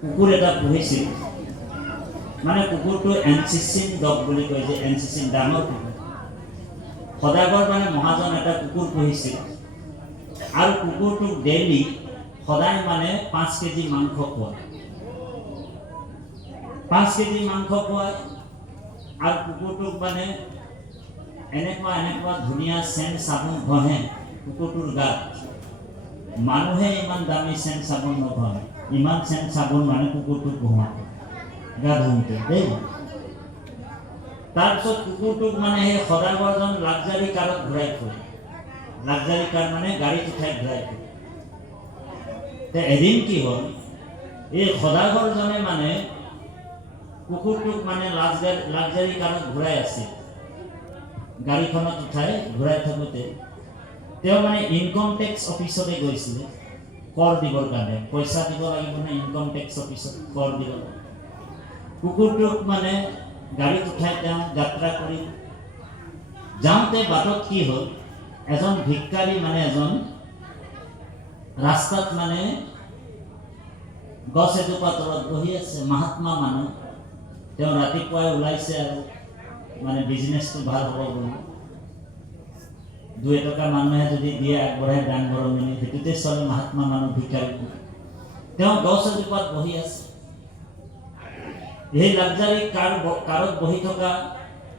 কুকুৰ এটা পুহিছিল। মানে কুকুৰটো এনচিচিন ডগ বুলি কয় যে এনচিচিন ডাঙৰ কুকুৰ। সদাগৰ মানে মহাজন এটা কুকুৰ পুহিছিল। আৰু কুকুৰটোক ডেইলি সদায় মানে পাঁচ কেজি মাংস খোৱায়। পাঁচ কেজি মাংস খোৱায় আৰু কুকুৰটোক মানে এনেকুৱা এনেকুৱা ধুনীয়া চেন চাবোন ঘঁহে কুকুৰটোৰ গাত। মানুহে ইমান দামী চেন চাবোন নঘঁহে ইমান চেন চাবোন মানে কুকুৰটোক ঘঁহাতে গা ধুওঁতে দেই। তাৰপিছত কুকুৰটোক মানে সেই সদাগৰজন লাক্সাৰী কাৰত ঘূৰাই ফুৰে। লাক্সাৰী কাৰ মানে গাড়ীত উঠাই ঘূৰাই ফুৰে। তে এদিন কি হ'ল, এই সদাগৰজনে মানে কুকুৰটোক মানে লাক্সাৰী লাক্সাৰী কাৰত ঘূৰাই আছিল গাড়ীখনত উঠাই ঘূৰাই থাকোঁতে, তেওঁ মানে ইনকম টেক্স অফিচলৈ গৈছিলে। কৰ দিবৰ কাৰণে পইচা দিব লাগিব নে ইনকম টেক্স অফিচত কৰ দিব লাগিব। মানে গাড়ীত উঠাই তেওঁ যাত্ৰা কৰি যাওঁতে বাটত কি হ'ল? এজন ভিক্ষাৰী মানে এজন ৰাস্তাত মানে গছ এজোপা তলত বহি আছে, মহাত্মা মানুহ। তেওঁ ৰাতিপুৱাই ওলাইছে আৰু মানে বিজনেছটো ভালো হ'ব বুলি। দুই এটকা মানুহে যদি দিয়ে আগবঢ়াই দান বৰঙণি, সেইটোতে চলে মহাত্মা মানুহ ভিক্ষাৰী তেওঁ গছ এজোপাত বহি আছে। সেই লাক্সাৰী কাৰ কাৰত বহি থকা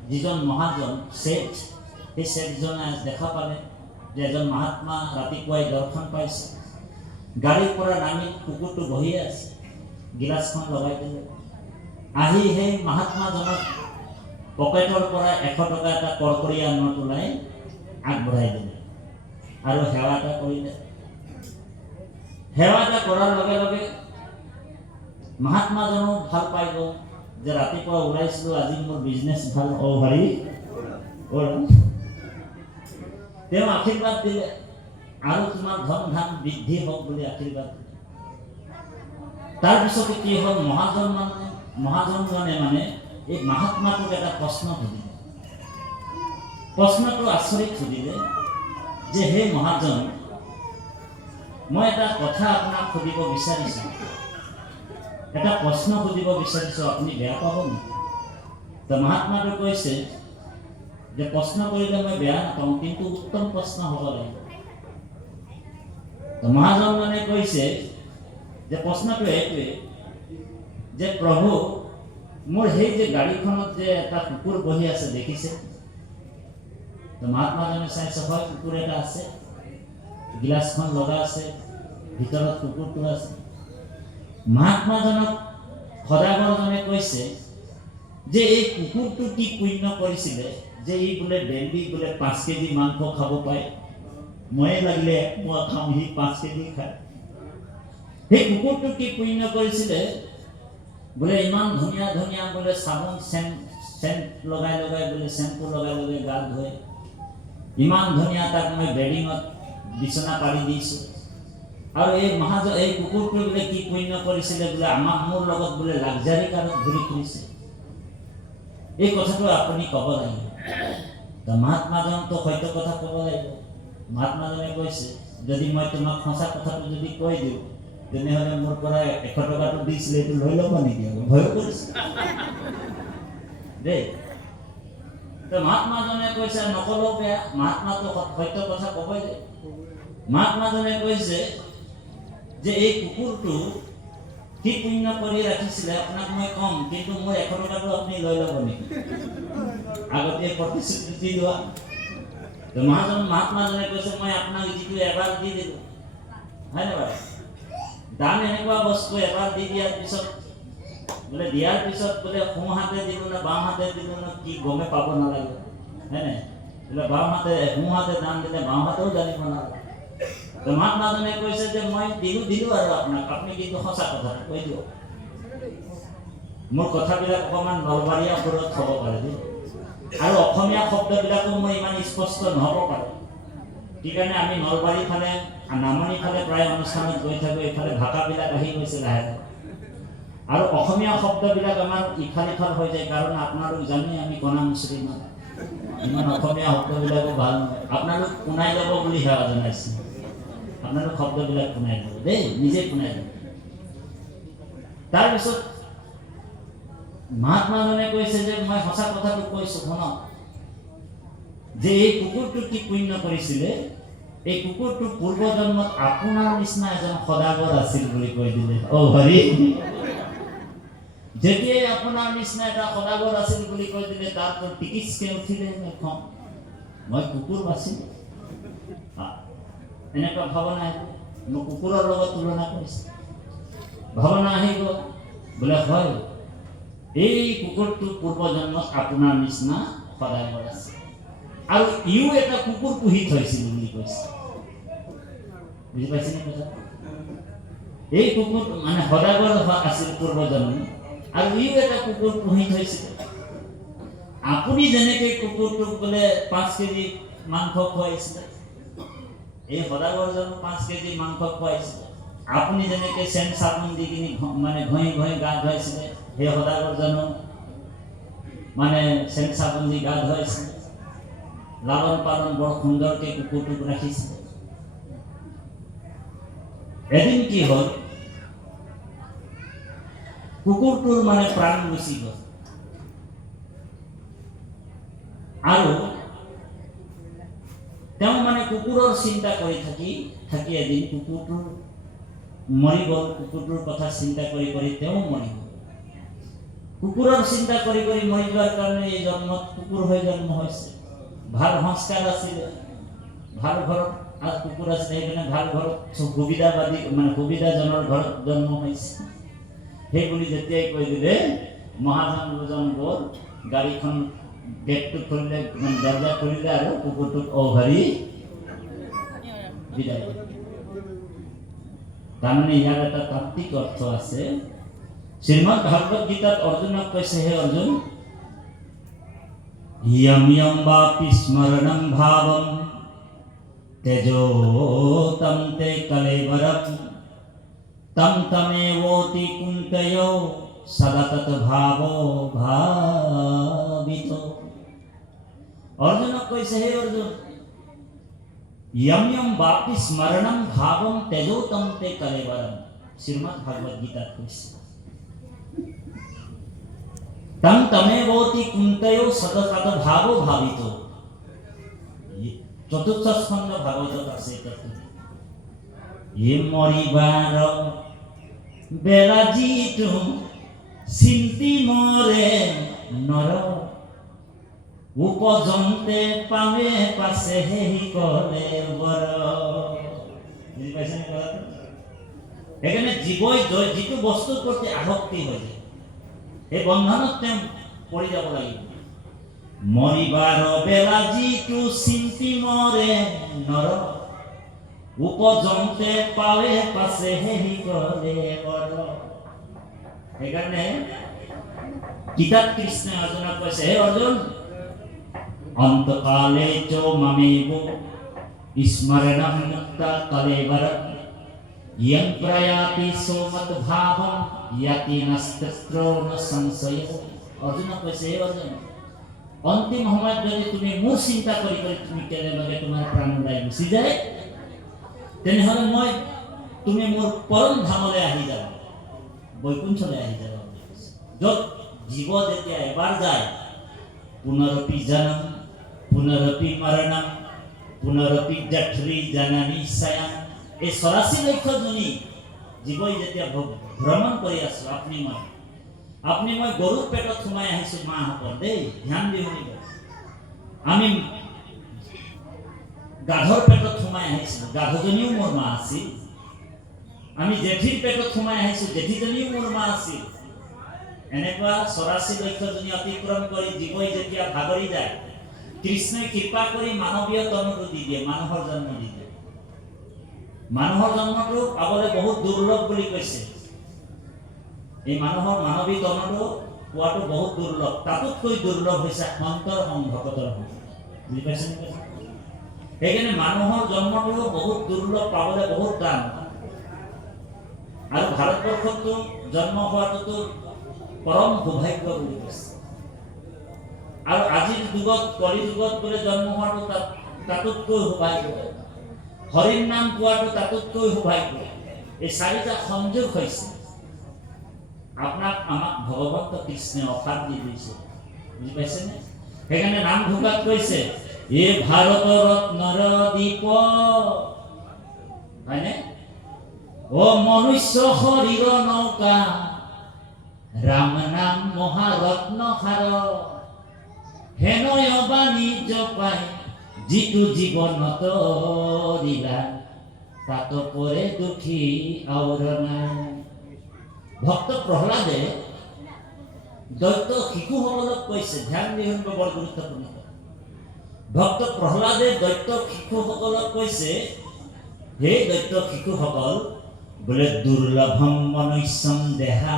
যিজন মহাজন শেঠ সেই শেঠজনে দেখা পালে যে এজন মহাত্মা ৰাতিপুৱাই দৰ্শন পাইছে। গাড়ীৰ পৰা নামি কুকুৰটো বহিয়ে আছে। গিলাচখন লগাই দিলে। আহি সেই মহাত্মাজনক পকেটৰ পৰা এশ টকা এটা কৰকৰীয়া নোট ওলাই আগবঢ়াই দিলে। আৰু সেৱা এটা কৰিলে। সেৱা এটা কৰাৰ লগে লগে মহাত্মাজনো ভালো পাই গ'ল যে ৰাতিপুৱা ওলাইছিলোঁ, আজি মোৰ বিজনেছ ভালো হ'ব পাৰি তেওঁ আশীৰ্বাদ দিলে। আৰু তোমাৰ ধন ধান বৃদ্ধি হওক বুলি আশীৰ্বাদ দিলে। তাৰপিছতে কি হ'ল? মহাজন মানে মহাজনজনে মানে এই মহাত্মাটোক এটা প্ৰশ্ন সুধিলে। প্ৰশ্নটো আচৰিত সুধিলে যে, হে মহাজন, মই এটা কথা আপোনাক সুধিব বিচাৰিছোঁ। এটা প্ৰশ্ন সুধিব বিচাৰিছোঁ, আপুনি বেয়া পাব নেকি? তো মহাত্মাটো কৈছে যে, প্ৰশ্ন কৰিলে মই বেয়া নাপাওঁ, কিন্তু উত্তম প্ৰশ্ন হ'ব লাগিব মহাজন মানে কৈছে যে, প্ৰশ্নটো এইটোৱে যে, প্ৰভু, মোৰ সেই যে গাড়ীখনত যে এটা কুকুৰ বহি আছে, দেখিছে? তো মহাত্মাজনে চাইছে হয় কুকুৰ এটা আছে গিলাচখন লগা আছে, ভিতৰত কুকুৰটো আছে। মহাত্মাজনক সদাগৰজনে কৈছে যে এই কুকুৰটো কি পুণ্য কৰিছিলে, যে ই বোলে ডেইলি বোলে পাঁচ কেজি মাংস খাব পাৰে, ময়ে লাগিলে মই খাওঁ, সি পাঁচ কেজি খায়। সেই কুকুৰটো কি পুণ্য কৰিছিলে, বোলে ইমান ধুনীয়া ধুনীয়া বোলে চাবোন চেণ্ট চেণ্ট লগাই লগাই বোলে, চেম্পু লগাই লগাই গা ধুৱে ইমান ধুনীয়া তাক মই বেডিঙত বিচনা পাৰি দিছোঁ আৰু এই মহাজ, এই কুকুৰটোৱে বোলে কি পুণ্য কৰিছিলে বোলে, আমাক মোৰ লগত বোলে লাক্সাৰী কাৰত ঘূৰি ফুৰিছে। এই কথাটো আপুনি ক'ব লাগিব। মহাত্মাজনতো সত্য কথা ক'ব লাগিব। মহাত্মাজনে কৈছে, যদি মই তোমাক সঁচা কথাটো যদি কৈ দিওঁ, তেনেহ'লে মোৰ পৰা এশ টকাটো দিছিলে, এইটো লৈ ল'ব নেকি ভয় কৰিছে। দেই। তো মহাত্মাজনে কৈছে নকলেও বেয়া মহাত্মাটো সত্য কথা ক'বই যে মহাত্মাজনে কৈছে যে এই কুকুৰটো কি পুণ্য কৰি ৰাখিছিলে, আপোনাক মই ক'ম, কিন্তু মোৰ এশ টকাটো আপুনি লৈ ল'ব নেকি? আগতে প্ৰতিশ্ৰুতি লোৱা। মহাজন মহাত্মাজনে কৈছে, মই আপোনাক যিটো এবাৰ দি দিলোঁ। হয়নে বাৰু? দান এনেকুৱা বস্তু এবাৰ দি দিয়াৰ পিছত বোলে দিয়াৰ পিছত বোলে সোঁ হাতে দিলোঁ নে বাওঁ হাতে দিলোঁ নে কি গমে পাব নালাগে হয়নে বোলে বাওঁ হাতে, সোঁ হাতে দান দিলে বাওঁ হাতেও জানিব নালাগে। মহাত্মাজনে কৈছে যে, মই দিলোঁ দিলোঁ আৰু আপোনাক। আপুনি কিন্তু সঁচা কথা কৈ দিয়ক। মোৰ কথাবিলাক অকণমান নলবাৰীয়া সুৰত হ'ব পাৰে দেই। আৰু অসমীয়া শব্দবিলাকো মই ইমান স্পষ্ট নহ'ব পাৰে। সেইকাৰণে আমি নলবাৰী ফালে নামনি ফালে প্ৰায় অনুষ্ঠানত গৈ থাকোঁ, এইফালে ভাষাবিলাক আহি গৈছে লাহে লাহে। আৰু অসমীয়া শব্দবিলাক আমাৰ ইফাল ইফাল হৈ যায়, কাৰণ আপোনালোক জানেই আমি কণা মুছলিম। ইমান অসমীয়া শব্দবিলাকো ভালো নহয়। আপোনালোক শুনাই ল'ব বুলি সেৱা জনাইছে। আপোনালোক শব্দবিলাক শুনাই ল'ব দেই, নিজে শুনাই ল'ব তাৰপিছত, মহাত্মাজনে কৈছে যে, মই সঁচা কথাটো কৈছো, শুনক। যে এই কুকুৰটো কি পুণ্য কৰিছিলে? এই কুকুৰটো পূৰ্বজন্মত আপোনাৰ নিচিনা এজন সদাগৰ আছিল বুলি কৈ দিলে। অ হৰি। যেতিয়াই আপোনাৰ নিচিনা এটা সদাগৰ আছিল বুলি কৈ দিলে পৰা টিকিচকে উঠিলে খং মই কুকুৰ বাচিলো। আ- এনেকুৱা ভাৱনা আহিব মই কুকুৰৰ লগত তুলনা কৰিছে। ভাৱনা আহি গ'ল। বোলে হয় এই কুকুৰটো পূৰ্বজন্মত আপোনাৰ নিচিনা সদাগৰ আছে আৰু ইও এটা কুকুৰ পুহি থৈছিল বুলি কৈছে। বুজি পাইছেনে কথা এই কুকুৰ মানে সদাগৰ হোৱা আছিল পূৰ্বজন্ম আৰু ইও এটা কুকুৰ পুহি থৈছিল আপুনি যেনেকে কুকুৰটোক বোলে পাঁচ কেজি মাংস খুৱাইছিলে, এই সদাগৰজনক পাঁচ কেজি মাংস খুৱাইছিলে। আপুনি যেনেকে চেন চাবোন দি কিনি মানে ঘঁহি ঘঁহি গা ধুৱাইছিলে, সেই সদাগৰজনক মানে চেন চাবোন দি গা ধুৱাইছিলে। লালন পালন বৰ সুন্দৰকে কুকুৰটোক ৰাখিছিলে। এদিন কি হ'ল? কুকুৰটোৰ মানে গুচি গ'ল। আৰু তেওঁ মানে কুকুৰৰ চিন্তা কৰি থাকি থাকি এদিন কুকুৰটোৰ মৰি গ'ল কথা চিন্তা কৰি কৰি তেওঁ মৰি চিন্তা কৰি কৰি মৰি যোৱাৰ কাৰণে এই জন্মত কুকুৰ হৈ জন্ম হৈছে। ভালো সংস্কাৰ আছিলে। ভালো ঘৰত কুকুৰ আছিলে সেইকাৰণে ভালো ঘৰত সুবিধাবাদী মানে সুবিধাজনৰ ঘৰত জন্ম হৈছে। সেই বুলি যেতিয়াই কৈ দিলে মহাজন দুজন গ'ল গাড়ীখন গেটটো খুলিলে মানে দৰ্জা খুলিলে আৰু কুকুৰটোক অভাৰি বিদায়। তাৰমানে ইয়াৰ এটা তাত্বিক অৰ্থ আছে শ্ৰীমদ ভাগৱত গীতাত অৰ্জুনক কৈছে, হে অৰ্জুন ইয়ম ইয়ম বাপি স্মৰণম ভাৱম তেজো তম তে কলেবরম তম তমেৱোতি কুন্তয়ো সদতত ভাৱো ভাবিত অৰ্জুনক কৈছে হে অৰ্জুন ইয়ম ইয়ম বাপি স্মৰণম ভাৱম তেজো তম তে কলেবরম শ্ৰীমদ ভাগৱত গীতাত কৈছে তম তমেৱোতি কুন্তয়ো সদতত ভাৱো ভাবিত চতুর্থ স্কন্ধ ভাগবত আছে এ মরিবার বেলা যিটো চিন্তি মরে নর। উপজন্তে পামে পাছে সেই কলে বৰ বুজি পাইছেনে কথাটো? সেইকাৰণে জীৱই জ- যিটো বস্তুৰ প্ৰতি আসক্তি হৈ যায়, সেই বন্ধনত তেওঁ পৰি যাব লাগিব। মৰিবাৰ বেলা যিটো চিন্তি মৰে নৰ। উপজন্তে পাৱে পাছে সেই কৰে বৰ সেইকাৰণে গীতাত কৃষ্ণই অৰ্জুনক কৈছে, হে অৰ্জুন, অন্তকালে চ মামেব স্মৰণম মুক্তা কলেবৰ ইয়ং প্ৰয়াতি সোমত ভাৱম, ইয়াতি নস্ত্ৰ ন সংশয়। অৰ্জুনক কৈছে, হে অৰ্জুন, অন্তিম সময়ত যদি তুমি মোৰ চিন্তা কৰি কৰি তুমি কেনেবাকে তোমাৰ প্ৰাণ ওলাই গুচি যায় তেনেহ'লে মই তুমি মোৰ পৰম ধামলৈ আহি যাবা। বৈকুণ্ঠলৈ আহি যাবা। য'ত জীৱ যেতিয়া এবাৰ যায়, পুনৰপি জনম, পুনৰপি মৰণম, পুনৰপি জঠৰি জানানি ছায়াম এই চৰাচী লক্ষ্য জনী জীৱই যেতিয়া ভ্ৰমণ কৰি আছো, আপুনি মই আপুনি মই গৰুৰ পেটত সোমাই আহিছো, মাহঁতৰ, দেই, ধ্যান দি শুনিব আমি গাধৰ পেটত সোমাই আহিছো। গাধজনীও মোৰ মা আছিল। আমি জেঠীৰ পেটত সোমাই আহিছো, জেঠীজনীও মোৰ মা আছিল। এনেকুৱা চৰাচী লক্ষ্যজনী অতিক্ৰম কৰি জীৱই যেতিয়া ভাগৰি যায়, কৃষ্ণই কৃপা কৰি মানৱীয় তনুটো দি দিয়ে, মানুহৰ জন্ম দি দিয়ে। মানুহৰ জন্মটো পাবলৈ বহুত দুৰ্লভ বুলি কৈছে। এই মানুহৰ মানৱী তনটো পোৱাটো বহুত দুৰ্লভ। তাতোতকৈ দুৰ্লভ হৈছে অন্তৰ সংঘ ভকতৰ সংঘ বুজি পাইছেনে কথা? সেইকাৰণে মানুহৰ জন্মটো বহুত দুৰ্লভ, পাবলৈ বহুত টান। আৰু ভাৰতবৰ্ষতো জন্ম হোৱাটোতো পৰম সৌভাগ্য বুলি কৈছে। আৰু আজিৰ যুগত কলি যুগত বোলে জন্ম হোৱাটো তাত, তাতোতকৈ সৌভাগ্য। হৰিৰ নাম পোৱাটো তাতোতকৈ সৌভাগ্য। এই চাৰিটা সংযোগ হৈছে। আপোনাক আমাক ভগৱন্ত কৃষ্ণই অফাৰ দি দিছে। বুজি পাইছেনে? সেইকাৰণে নাম ঘোষাত কৈছে এই ভাৰত ৰত্নৰ দীপ হয়নে? ও মনুষ্য শৰীৰ নৌকা ৰাম নাম মহাৰত্ন সাৰ হেনয় বাণিজ্য পাই যিটো জীৱনত দিলা তাত পৰে দুখী আৱৰণাই ভক্ত প্ৰহ্লাদে দৈত্য শিশুসকলক কৈছে ধ্যান শুনিব বৰ গুৰুত্বপূৰ্ণ। ভক্ত প্ৰহ্লাদে দৈত্য শিশুসকলক কৈছে, হে দৈত্য শিশুসকল, বোলে দুৰ্লভম মনুষ্যম দেহা,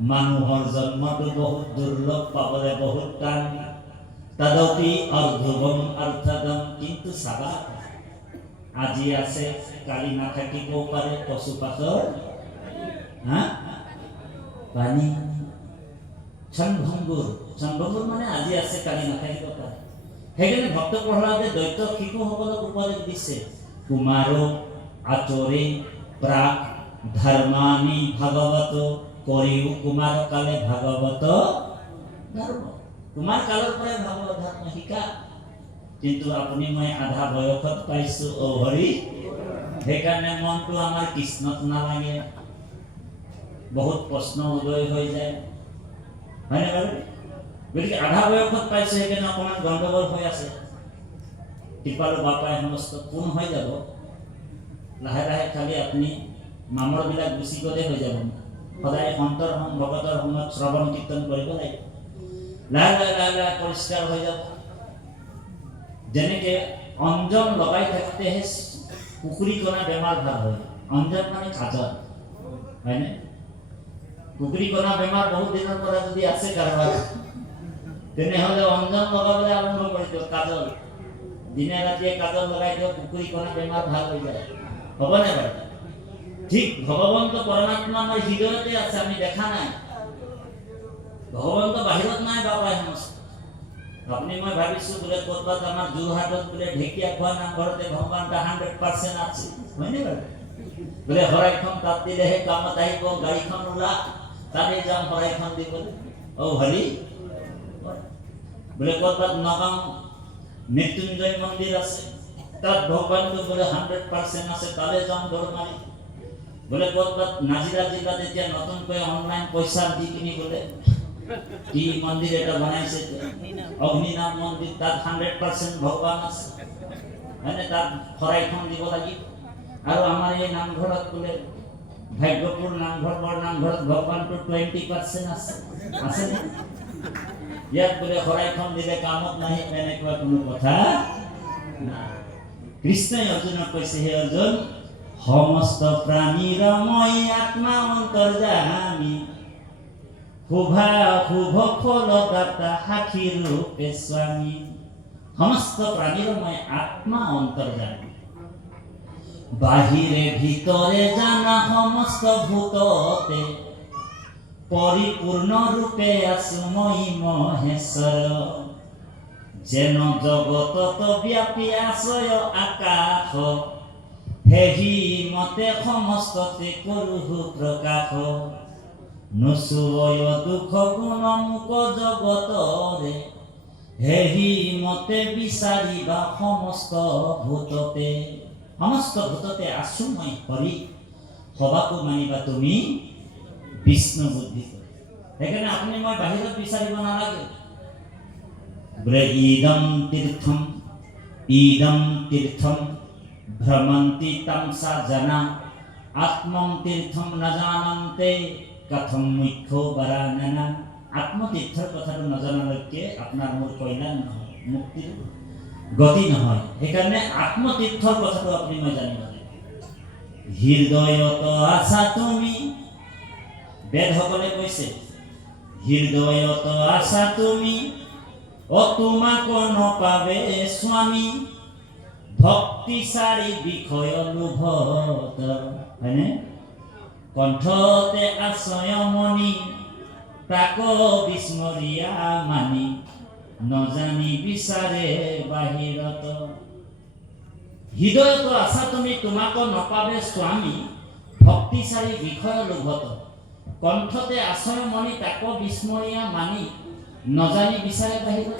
মানুহৰ জন্মটো বহুত দুৰ্লভ, পাবলৈ বহুত টান। তদপি অৰ্ধুবম অৰ্থদম কিন্তু চাবা, আজি আছে, কালি নাথাকিবও পাৰে কচু পাতৰ হা? পানী। চনভংগুৰ চনভংগুৰ মানে আজি আছে, কালি নাথাকিব পাৰে। সেইকাৰণে ভক্ত প্ৰহ্লাদে দৈত্য শিশুসকলক উপদেশ দিছে কুমাৰ আচৰে প্ৰাক ধৰ্মানি ভাগৱত, কৰিও কুমাৰ কালে ভাগৱত ধৰ্ম। কুমাৰ কালৰ পৰাই ভাগৱত ধৰ্ম শিকা। কিন্তু আপুনি মই আধা বয়সত পাইছো, অ সেইকাৰণে মনটো আমাৰ কৃষ্ণত নালাগে। বহুত প্ৰশ্ন উদয় হৈ যায়। হয়নে বাৰু? গতিকে আধা বয়সত পাইছে সেইকাৰণে অকণমান গণ্ডগোল হৈ আছে। কৃপালু বাপাই সমস্ত পূৰ্ণ হৈ যাব? লাহে লাহে খালি আপুনি মামৰবিলাক গুচি গ'লে হৈ যাব। সদায় সন্তৰ সং ভগতৰ সময়ত শ্ৰৱণ কীৰ্তন কৰিব লাগিব লাহে লাহে লাহে লাহে পৰিষ্কাৰ হৈ যাব। যেনেকে অঞ্জন লগাই থাকোঁতেহে পুখুৰী কণা বেমাৰ ভালো হয়। অঞ্জন মানে কাজল, হয়নে? পুখুৰী কণা বেমাৰ বহুত দিনৰ পৰা যদি আছে কাৰোবাৰ। তেনেহ'লে অঞ্জন লগাবলৈ আৰম্ভ কৰি দিয়ক কাজল। দিনে ৰাতিয়ে কাজল লগাই দিয়ক পুখুৰী কণা বেমাৰ ভালো হৈ যায়। হ'বনে বাৰু? ঠিক, ভগৱন্ত পৰমাত্মা আমাৰ হৃদয়তে আছে, আমি দেখা নাই। ভগৱন্ত বাহিৰত নাই বাবাই সমস্ত। আপুনি, মই ভাবিছো বোলে ক'ৰবাত আমাৰ যোৰহাটত বোলে ঢেকীয়া খোৱা নামঘৰতে ভগৱান এটা হাণ্ড্ৰেড পাৰ্চেণ্ট আছে। হয়নে বাৰু? বোলে শৰাইখন তাত দিলেহে কামত আহিব, গাড়ীখন ওলা তাতে যাম শৰাইখন দিবলৈ। অ হৰি ক'ৰবাত নগাঁও মৃত্যুঞ্জয় মন্দিৰ আছে। তাত ভগৱানটো বোলে হাণ্ড্ৰেড পাৰ্চেণ্ট আছে তালৈ যাম দৌৰ মাৰি বোলে ক'ৰবাত নাজিৰা জিলাত এতিয়া নতুনকৈ অনলাইন পইচা দি কিনি বোলে কি মন্দিৰ এটা বনাইছে অগ্নিনাভ মন্দিৰ তাত হাণ্ড্ৰেড পাৰ্চেণ্ট ভগৱান আছে। হয়নে তাত শৰাইখন দিব লাগিব আৰু আমাৰ এই নামঘৰত বোলে, ভাগ্যপুৰ নামঘৰ, বৰ নামঘৰত ভগৱানটো টুৱেণ্টি পাৰ্চেণ্ট আছে। আছেনে ইয়াত বোলে শৰাইখন দিলে কামত নাহে এনেকুৱা কোনো কথা কৃষ্ণই অৰ্জুনক কৈছে হে অৰ্জুন সমস্ত প্ৰাণীৰ মই আত্মা অন্তৰ্যামী শুভা শুভ ফলদাতা সাক্ষী ৰূপে স্বামী সমস্ত প্ৰাণীৰ মই আত্মা বাহিৰে ভিতৰে জানা সমস্ত ভূততে পৰিপূৰ্ণ ৰূপে আছো মই মহেশ্বৰ যেন জগতত ব্যাপী আশ্ৰয় আকাশ সেহি মতে সমস্ততে কৰোঁ প্ৰকাশ নচুয় দুখ গুণ মুক জগতৰে সেহি মতে বিচাৰিবা সমস্ত ভূততে। সমস্ত ভূততে আছো মই হৰি সবাকো মানিবা তুমি বিষ্ণু বুদ্ধি কৰি সেইকাৰণে আপুনি মই বাহিৰত বিচাৰিব নালাগে বোলে ইদম তীৰ্থম ইদম তীৰ্থম ভ্ৰমন্তি তামসা জনা আত্মম তীৰ্থম নাজানন্তে কথম মুখ্য বাৰাণনা আত্মতীৰ্থৰ কথাটো নজনালৈকে আপোনাৰ মোৰ কল্যাণ নহয়, মুক্তিৰ গতি নহয়। সেইকাৰণে আত্মতীৰ্থৰ কথাটো আপুনি মই জানিব লাগিব। হৃদয়ত আছা তুমি বেদসকলে কৈছে হৃদয়ত আছা তুমি, ও তোমাক নপাবে স্বামী? ভক্তিচাৰী বিষয় লোভত হয়নে কণ্ঠতে আশ্ৰয়মণি তাক বিস্মৰীয়া মানি, নজানি বিচাৰে বাহিৰত। হৃদয়ত আছা তুমি, তোমাক নপাবে স্বামী ভক্তিচাৰী বিষয় লোভত কণ্ঠতে আশ্ৰয় মণি তাক বিস্মৰীয়া মানি নজানি বিচাৰে বাহিৰ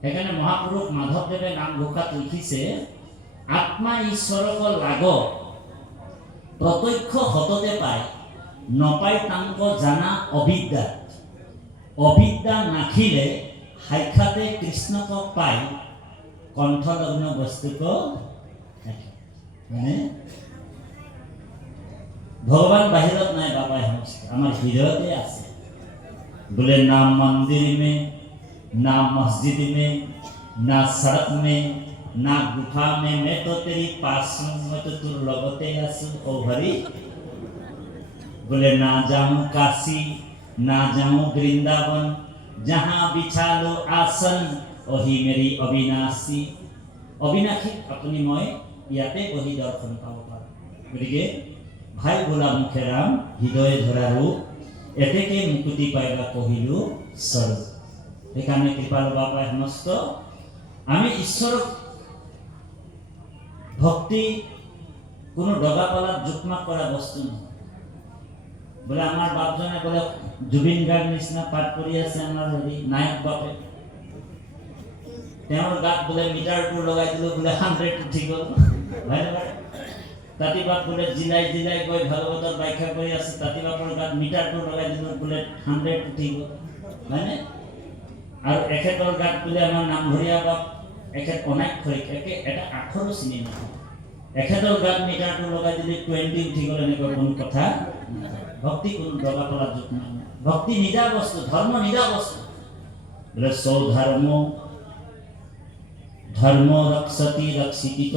সেইকাৰণে মহাপুৰুষ মাধৱদেৱে নামঘোষাত লিখিছে, আত্মা ঈশ্বৰক লাগ, প্ৰত্যক্ষ সততে পায় নপায় তাংক জানা অবিদ্যা। অবিদ্যা নাখিলে সাক্ষাতে কৃষ্ণক পায় কণ্ঠলগ্ন বস্তুক ভগৱান বাহিৰত নাই বাবাই সমস্ত আমাৰ হৃদয়তে আছে बोले ना मंदिर में ना मस्जिद में ना सड़क में ना गुफा में मैं तो तेरी पास हूँ मैं तो तू लगते आसू ओ हरी बोले ना जाऊं काशी ना जाऊं वृंदावन जहाँ बिछा लो आसन वही मेरी अविनाशी অবিনাশী আপুনি মই ইয়াতে বহি দৰ্শন পাব পাৰোঁ গতিকে ভাই বোলা মুখেৰাম হৃদয় ৰূপ, এতেকে মুকুতি পাইবা কহিলো স্বৰূপ সেইকাৰণে কৃপালু বাবাই সমস্ত। আমি ঈশ্বৰক ভক্তি, কোনো দগা পালাত জোখমাক কৰা বস্তু নহয়। বোলে আমাৰ বাপজনে বোলে জুবিন গাৰ্গ নিচিনা পাঠ কৰি আছে আমাৰ হেৰি, নায়ক বাপে। তেওঁৰ গাত বোলে মিটাৰটো লগাই দিলোঁ, বোলে হাণ্ড্ৰেড উঠি গ'ল। হয়নে বাৰু? তাঁতিবাপ বোলে জিলাই জিলাই গৈ ভাগৱতত ব্যাখ্যা কৰি আছে তাঁতিবাপৰ গাত মিটাৰটো লগাই দিলোঁ বোলে হাণ্ড্ৰেড উঠি গ'ল। হয়নে আৰু এখেতৰ গাত বোলে আমাৰ নামঘৰীয়া বাপ এখেত অনাক্ষৰিক একে এটা আখৰো চিনি নাপায় এখেতৰ গাত মিটাৰটো লগাই দিলে টুৱেণ্টি উঠি গ'ল এনেকুৱা কোনো কথা ভক্তি কোনো দগা পলাত যুগ নহয় ভক্তি নিজা বস্তু ধৰ্ম নিজা বস্তু। বোলে সৌধৰ্ম ধর্ম রক্ষতি রক্ষিত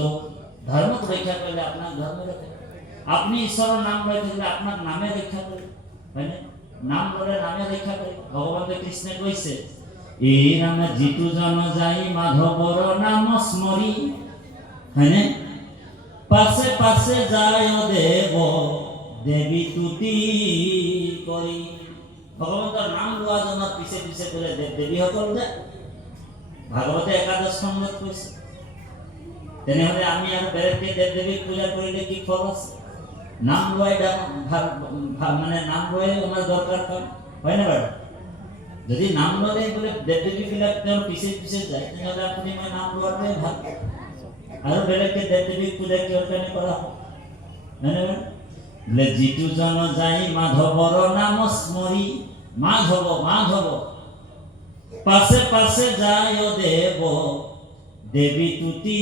ধর্মক রক্ষা করলে আপনার ধর্ম রক্ষা আপনি ঈশ্বরের নাম লয় থাকলে আপনার নামে রক্ষা করে হয়নে নাম ললে নামে রক্ষা করে ভগবান কৃষ্ণে কইছে এই নামে জিতু জন যাই মাধবর নাম স্মরি। হয়নে পাশে পাশে যায় দেব, দেবী তুতি কৰি ভগৱন্তৰ নাম লোৱা জনৰ পিছে পিছে গ'লে দেৱ দেৱীসকল যায় ভাগৱতে একাদশ খণ্ডত কৈছে তেনেহ'লে আমি আৰু বেলেগকে দেৱ দেৱীক পূজা কৰিলে কি ফল আছে। নাম লোৱাই মানে নাম লোৱাই আমাৰ দৰকাৰ কাম হয়নে বাৰু যদি নাম ল'লে বোলে দেৱ দেৱীবিলাক তেওঁৰ পিছে পিছে যায়। তেনেহ'লে আপুনি মই নাম লোৱাটোৱে ভালো আৰু বেলেগকে দেৱ দেৱীক পূজা কিহৰ কাৰণে কৰা হয় হয়নে বোলে যিটো জন যায় মাধৱৰ নাম স্মৰি মাধৱ মাধৱ পাশে পাশে যায় দেব দেবী তুতি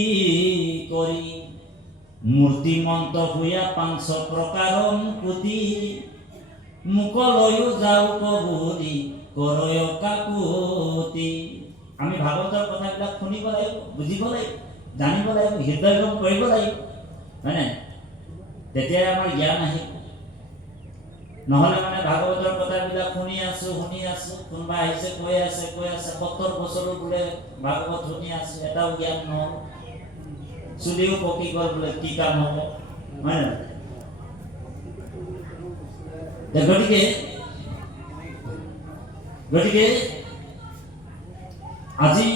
কৰি মূৰ্তিমন্ত হুয়া পাংশ প্ৰকাৰ মুকুতি মুকলৈও যাওঁ কবুলি কৰয় কাকুতি। আমি ভাগৱতৰ কথাবিলাক শুনিব লাগিব, বুজিব লাগিব, জানিব লাগিব হৃদয়গম কৰিব লাগিব। হয়নে? তেতিয়াই আমাৰ জ্ঞান আহিব। নহ'লে মানে ভাগৱতৰ কথাবিলাক শুনি আছো শুনি আছো কোনোবা আহিছে কৈ আছে কৈ আছে সত্তৰ বছৰো বোলে ভাগৱত শুনি আছো এটাও জ্ঞান নহ'ল। চুলিও পকি গ'ল বোলে কি কাম হ'ব গতিকে গতিকে আজি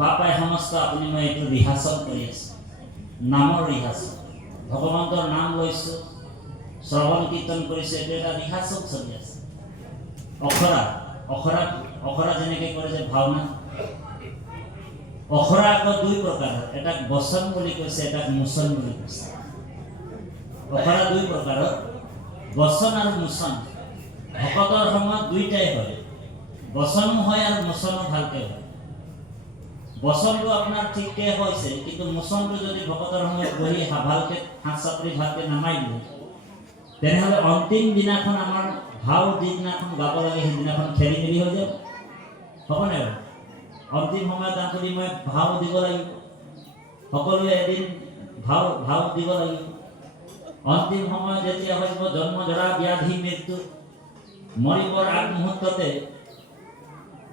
বাপাই সমস্ত আপুনি মই এইটো ৰিহাৰ্চল কৰি আছো। নামৰ ৰিহাৰ্চল। ভগৱন্তৰ নাম লৈছোঁ। শ্ৰৱণ কীৰ্তন কৰিছে এইটো এটা ৰিহাৰ্চল চলি আছে। অখৰা অখৰা অখৰা যেনেকৈ যে ভাওনা। অখৰা আকৌ দুই প্ৰকাৰৰ এটাক বচন বুলি কৈছে, এটাক মোচন বুলি কৈছে। অখৰা দুই প্ৰকাৰৰ। বচন আৰু মোচন। ভকতৰ সময়ত দুইটাই হয়। বচনো হয় আৰু মোচনো ভালকৈ হয়। বচনটো আপোনাৰ ঠিককৈ হৈছে, কিন্তু মোচনটো যদি ভকতৰ সময়ত বহি ভালকৈ হাত চাপৰি ভালকৈ নামাই দিলে তেনেহ'লে অন্তিম দিনাখন আমাৰ ভাও যিদিনাখন গাব লাগে, সেইদিনাখন খেলি মেলি হৈ যাব। হ'বনে বাৰু? অন্তিম সময়ত আপুনি মই ভাও দিব লাগিব। সকলোৱে এদিন ভাও ভাও দিব লাগিব। অন্তিম সময়ত যেতিয়া হৈ যাব জন্ম জৰা, ব্যাধি, মৃত্যু, মৰিবৰ আগমুহূৰ্ততে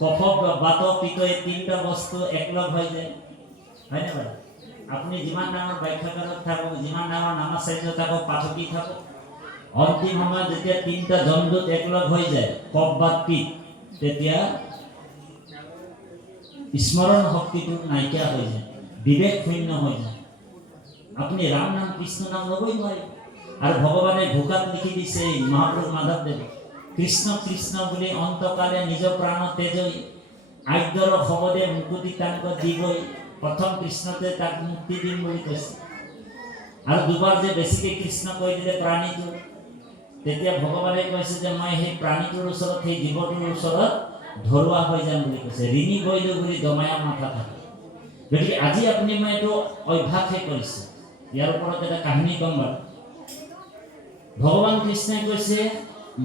কফ বাত পিত তিনিটা বস্তু একলগ হৈ যায়। হয়নে বাৰু? আপুনি যিমান ডাঙৰ ব্যাখ্যাকাৰত থাকক, যিমান ডাঙৰ নামাচাৰ্য থাকক, পাঠকী থাকক অন্তিম সময়ত যেতিয়া তিনিটা জমদূত একলগ হৈ যায় কফ বাত পিত তেতিয়া স্মৰণ শক্তিটো নাইকিয়া হৈ যায়, বিবেক শূন্য হৈ যায়। আপুনি ৰাম নাম, কৃষ্ণ নাম ল'বই নোৱাৰিব। আৰু ভগৱানে ভোকাত লিখি দিছে মহাপুৰুষ মাধৱদেৱে, কৃষ্ণ কৃষ্ণ বুলি অন্তকালে নিজ প্ৰাণ তেজই আদ্যৰ শৱদে মুকুতি তাংক দিবই প্ৰথম কৃষ্ণতে তাক মুক্তি দিম বুলি কৈছে। আৰু দুবাৰ যে বেছিকৈ কৃষ্ণ কৈ দিলে প্ৰাণীটো তেতিয়া ভগৱানে কৈছে যে মই সেই প্ৰাণীটোৰ ওচৰত, সেই জীৱটোৰ ওচৰত ধৰুৱা হৈ যাম বুলি কৈছে। ঋণী গৈলো বুলি দমায়া মাথা থাকে। গতিকে আজি আপুনি মই এইটো অভ্যাসহে কৰিছে। ইয়াৰ ওপৰত এটা কাহিনী ক'ম বাৰু। ভগৱান কৃষ্ণই কৈছে